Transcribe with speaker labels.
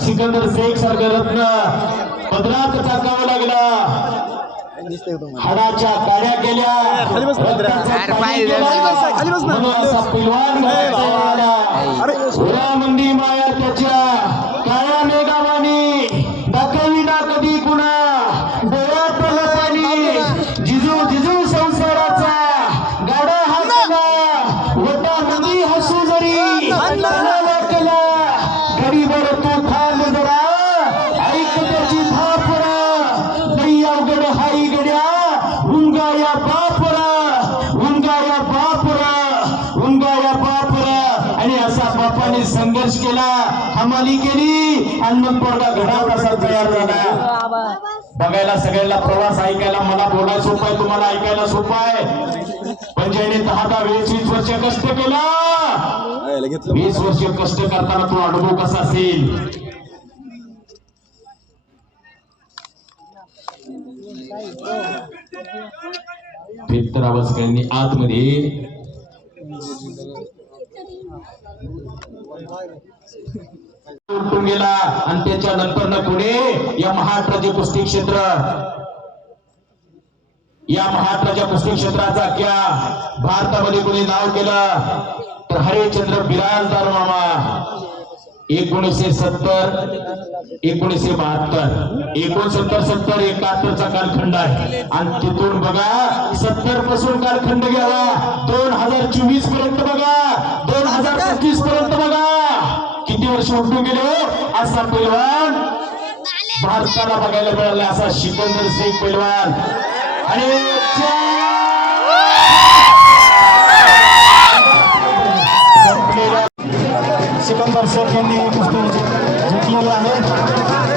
Speaker 1: सिकंदर शेख सारखं रत्न पदरात टाकावं लागला. हाडाच्या काड्या केल्या. पैलवान घोड्यामंदी माया त्याच्या काळ्या मेघावानी. दाखवी ना कधी कुणा? डोळ्यात पाणी जिजू जिजू. बापाने संघर्ष केला हमाली केली आणि मग पोरगा घरात असा तयार झाला. बघायला सगळ्यांना प्रवास ऐकायला मला बोलायला सोपं आहे तुम्हाला ऐकायला सोपं आहे. म्हणजे पण ज्याने दहा दहा वेळेस वीस वर्ष कष्ट केला. वीस वर्ष कष्ट करताना तो अनुभव कसा असेल? बेहतर आवाज त्यांनी आतमध्ये उलटून गेला आणि त्याच्या नंतर पुढे या महाराष्ट्राचे कुस्ती क्षेत्र. या महाराष्ट्राच्या कुस्ती क्षेत्राचा क्या भारतामध्ये कोणी नाव केलं तर हरिचंद्र बिराजदार मामा एकोणीसशे सत्तर एकोणीसशे बहात्तर. एकोणसत्तर सत्तर एकाहत्तरचा कालखंड आहे. आणि तिथून बघा सत्तरपासून कालखंड घ्यावा दोन हजार चोवीसपर्यंत बघा वर्ष उलटून गेले. हो? असा पैलवान भारताला बघायला मिळाला असा सिकंदर सिंग पैलवान. आणि सिकंदर शेख यांनी पुस्तक जिंकलेलं आहे.